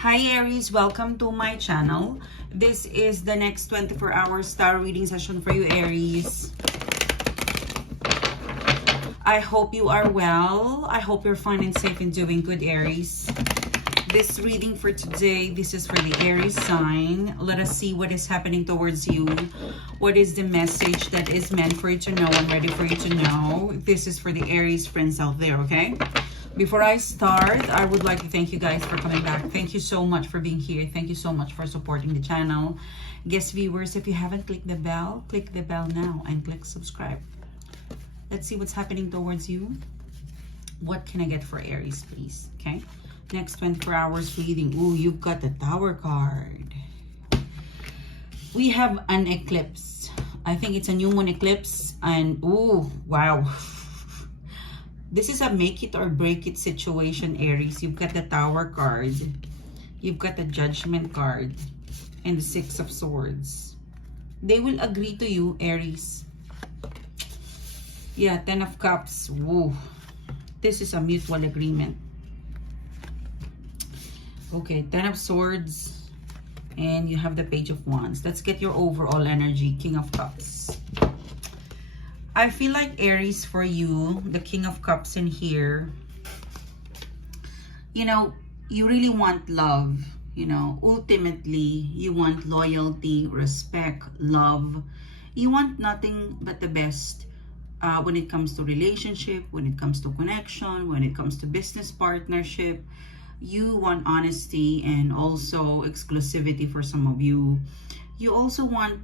Hi Aries, welcome to my channel. This is the next 24-hour star reading session for you, Aries. I hope you are well. I hope you're fine and safe and doing good, Aries. This reading for today, this is for the Aries sign. Let us see what is happening towards you. What is the message that is meant for you to know and ready for you to know? This is for the Aries friends out there, okay? Before I start, I would like to thank you guys for coming back. Thank you so much for being here. Thank you so much for supporting the channel. Guest viewers, if you haven't clicked the bell, click the bell now and click subscribe. Let's see what's happening towards you. What can I get for Aries, please? Okay. Next 24 hours reading. Ooh, you've got the Tower card. We have an eclipse. I think it's a new moon eclipse. And ooh, wow. This is a make it or break it situation, Aries. You've got the Tower card. You've got the Judgment card. And the Six of Swords. They will agree to you, Aries. Yeah, Ten of Cups. Woo. This is a mutual agreement. Okay, Ten of Swords. And you have the Page of Wands. Let's get your overall energy. King of Cups. I feel like Aries for you, the King of Cups in here, you know, you really want love, you know, ultimately you want loyalty, respect, love. You want nothing but the best when it comes to relationship, when it comes to connection, when it comes to business partnership. You want honesty and also exclusivity for some of you. You also want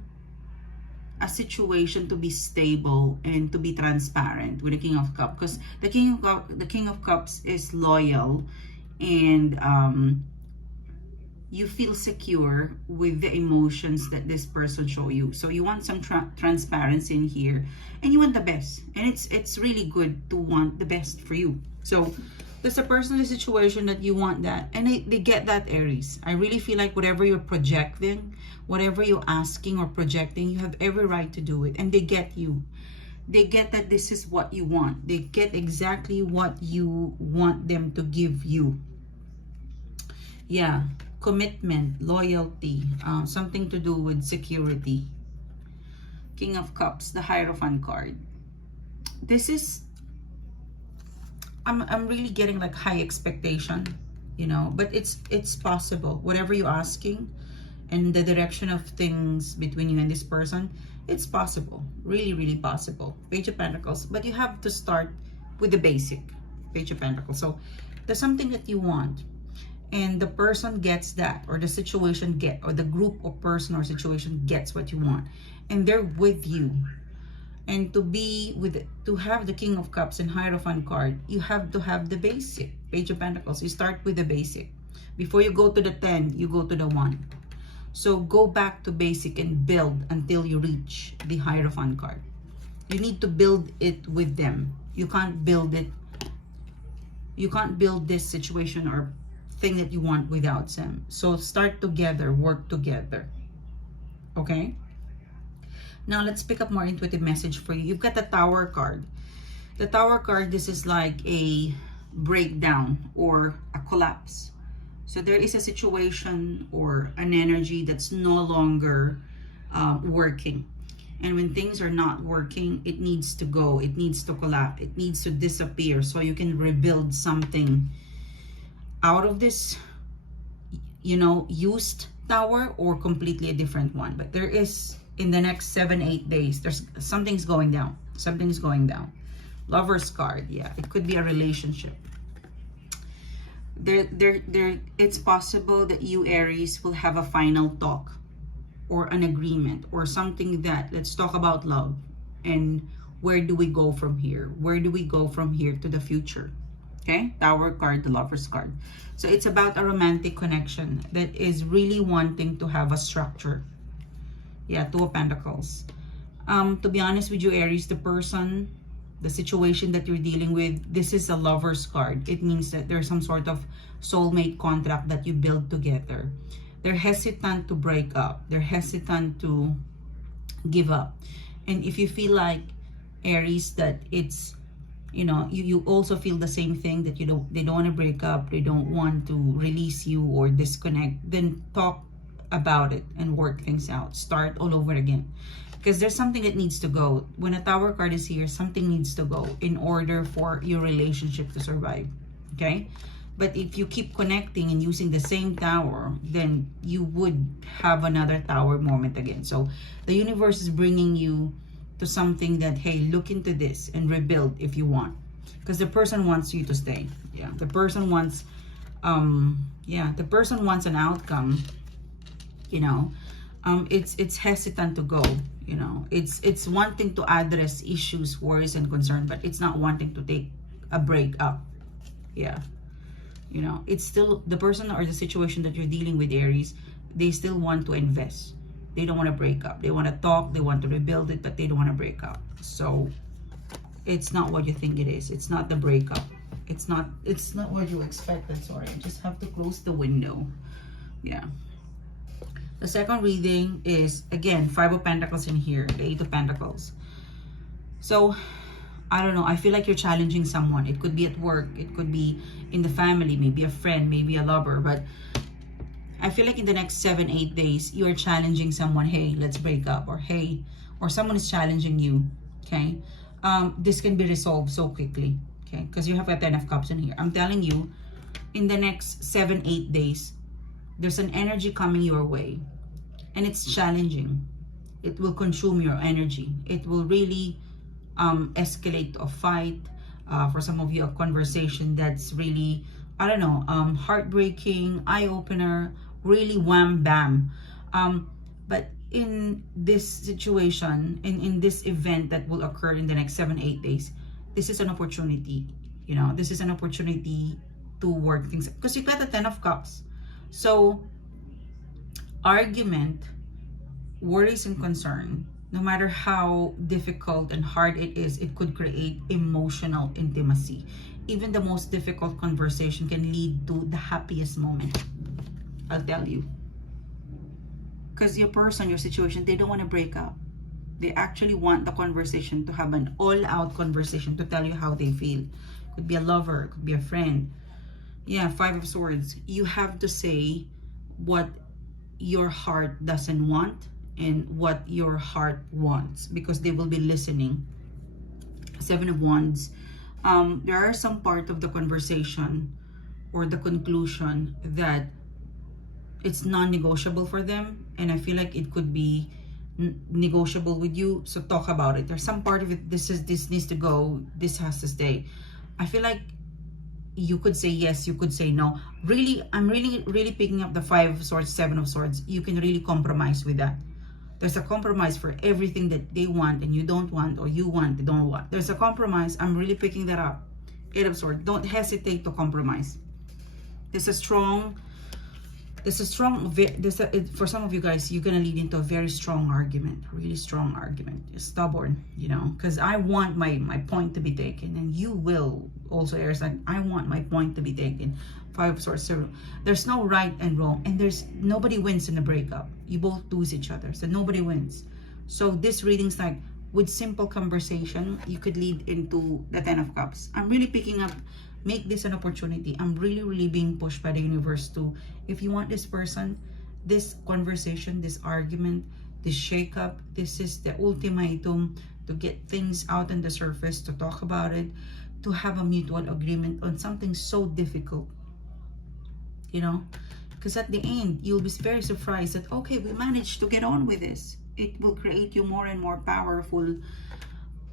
a situation to be stable and to be transparent with the King of Cups, because the King of Cups is loyal, and you feel secure with the emotions that this person show you. So you want some transparency in here, and you want the best, and it's really good to want the best for you. So there's a personal situation that you want that, and they get that, Aries. I really feel like whatever you're projecting, whatever you're asking or projecting, you have every right to do it, and they get you. They get that this is what you want. They get exactly what you want them to give you. Yeah, commitment, loyalty, something to do with security. King of Cups, the Hierophant card. This is, I'm really getting like high expectation, you know, but it's possible. Whatever you're asking and the direction of things between you and this person, it's possible. Really, really possible. Page of Pentacles. But you have to start with the basic. Page of Pentacles. So there's something that you want, and the person gets that, or the situation or the group or person or situation gets what you want, and they're with you. And to have the King of Cups and Hierophant card, you have to have the basic. Page of Pentacles, you start with the basic. Before you go to the 10, you go to the 1. So go back to basic and build until you reach the Hierophant card. You need to build it with them. You can't build it. You can't build this situation or thing that you want without them. So start together, work together. Okay? Now, let's pick up more intuitive message for you. You've got the Tower card. The Tower card, this is like a breakdown or a collapse. So there is a situation or an energy that's no longer working. And when things are not working, it needs to go. It needs to collapse. It needs to disappear so you can rebuild something out of this, you know, used tower, or completely a different one. But there is, in the next 7-8 days, there's something's going down. Something's going down. Lover's card, yeah, it could be a relationship. It's possible that you, Aries, will have a final talk or an agreement or something that, let's talk about love and where do we go from here? Where do we go from here to the future? Okay, Tower card, the Lover's card. So it's about a romantic connection that is really wanting to have a structure. Yeah, Two of Pentacles. To be honest with you, Aries, the person, the situation that you're dealing with, this is a Lover's card. It means that there's some sort of soulmate contract that you build together. They're hesitant to break up. They're hesitant to give up. And if you feel like, Aries, that it's you know, you also feel the same thing, that they don't want to break up, they don't want to release you or disconnect, then talk about it and work things out. Start all over again. Because there's something that needs to go. When a Tower card is here, something needs to go in order for your relationship to survive. Okay? But if you keep connecting and using the same Tower, then you would have another Tower moment again. So the universe is bringing you to something that, hey, look into this and rebuild if you want. Because the person wants you to stay. Yeah, the person wants, the person wants an outcome, you know. It's hesitant to go, you know. It's wanting to address issues, worries, and concerns, but it's not wanting to take a break up. Yeah. You know, it's still the person or the situation that you're dealing with, Aries, they still want to invest. They don't want to break up. They want to talk, they want to rebuild it, but they don't want to break up. So it's not what you think it is. It's not the breakup. It's not what you expected. Sorry, I just have to close the window. Yeah. The second reading is, again, 5 of Pentacles in here, the 8 of Pentacles. So, I don't know. I feel like you're challenging someone. It could be at work. It could be in the family. Maybe a friend. Maybe a lover. But I feel like in the next 7-8 days, you are challenging someone. Hey, let's break up. Or hey, or someone is challenging you. Okay? This can be resolved so quickly. Okay? Because you have a 10 of Cups in here. I'm telling you, in the next 7-8 days, there's an energy coming your way. And it's challenging. It will consume your energy. It will really escalate to a fight. For some of you, a conversation that's really, I don't know, heartbreaking, eye-opener, really wham bam. But in this situation, in this event that will occur in the next 7-8 days, this is an opportunity. You know, this is an opportunity to work things, because you got the 10 of Cups. So argument, worries, and concern, no matter how difficult and hard it is, it could create emotional intimacy. Even the most difficult conversation can lead to the happiest moment. I'll tell you. Because your person, your situation, they don't want to break up. They actually want the conversation to have an all-out conversation to tell you how they feel. Could be a lover, could be a friend. Yeah, 5 of Swords. You have to say what your heart doesn't want and what your heart wants, because they will be listening. 7 of Wands. There are some part of the conversation or the conclusion that it's non-negotiable for them, and I feel like it could be negotiable with you. So talk about it. There's some part of it, this needs to go, this has to stay. I feel like you could say yes, you could say no. Really, I'm really picking up the 5 of Swords, 7 of Swords. You can really compromise with that. There's a compromise for everything that they want and you don't want, or you want, they don't want. There's a compromise. I'm really picking that up. 8 of Swords. Don't hesitate to compromise. There's a strong, for some of you guys, you're gonna lead into a very strong argument, really strong argument. You're stubborn, you know, because I want my point to be taken, and you will also, Aries, like, I want my point to be taken. 5 of Swords. So there's no right and wrong, and there's nobody wins in a breakup. You both lose each other, so nobody wins. So this reading's like, with simple conversation, you could lead into the 10 of Cups. I'm really picking up, make this an opportunity. I'm really being pushed by the universe to, if you want this person, this conversation, this argument, this shakeup, this is the ultimatum to get things out on the surface, to talk about it, to have a mutual agreement on something so difficult, you know, because at the end, you'll be very surprised that, okay, we managed to get on with this. It will create you more and more powerful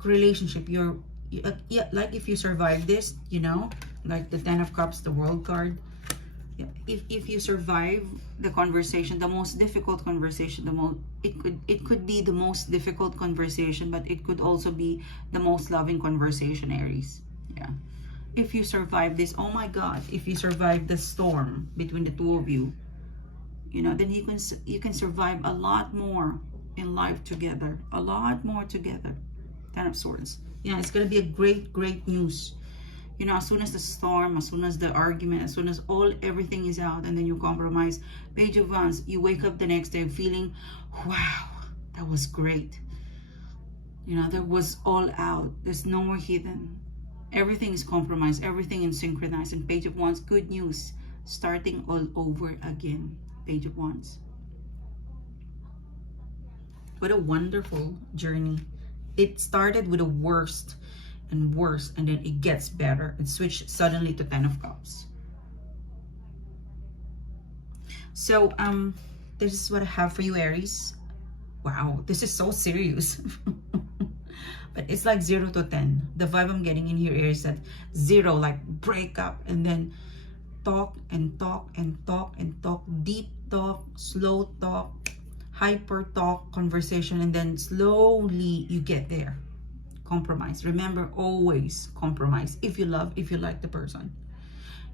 relationship. Yeah, like if you survive this, you know, like the 10 of Cups, the World card. If you survive the conversation, the most difficult conversation, it could be the most difficult conversation, but it could also be the most loving conversation, Aries. Yeah. If you survive this, oh my God, if you survive the storm between the two of you, you know, then you can survive a lot more in life together, a lot more together. 10 of Swords. Yeah, it's gonna be a great news. You know, as soon as the storm, as soon as the argument, as soon as everything is out, and then you compromise. Page of Wands, you wake up the next day feeling, wow, that was great. You know, that was all out. There's no more hidden. Everything is compromised. Everything is synchronized. And Page of Wands, good news. Starting all over again. Page of Wands. What a wonderful journey. It started with the worst and worse, and then it gets better. It switched suddenly to 10 of Cups. So this is what I have for you, Aries. Wow, this is so serious. But it's like 0 to 10. The vibe I'm getting in here is that 0, like break up, and then talk and talk and talk and talk, deep talk, slow talk, hyper talk, conversation, and then slowly you get there. Compromise. Remember, always compromise. If you love, if you like the person,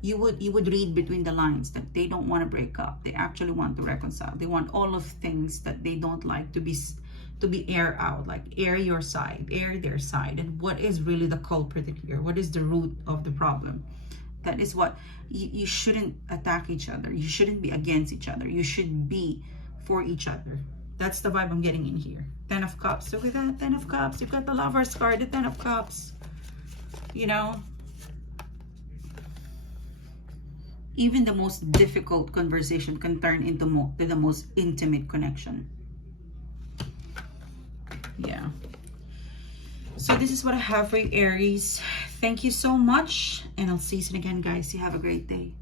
you would read between the lines that they don't want to break up. They actually want to reconcile. They want all of things that they don't like to be air out, like air your side, air their side. And what is really the culprit here? What is the root of the problem? That is what you shouldn't attack each other. You shouldn't be against each other. You should be for each other. That's the vibe I'm getting in here. 10 of Cups. Look at that, 10 of Cups. You've got the Lover's card, the 10 of Cups. You know, even the most difficult conversation can turn into the most intimate connection. Yeah. So this is what I have for you, Aries. Thank you so much, and I'll see you soon again, guys. You have a great day.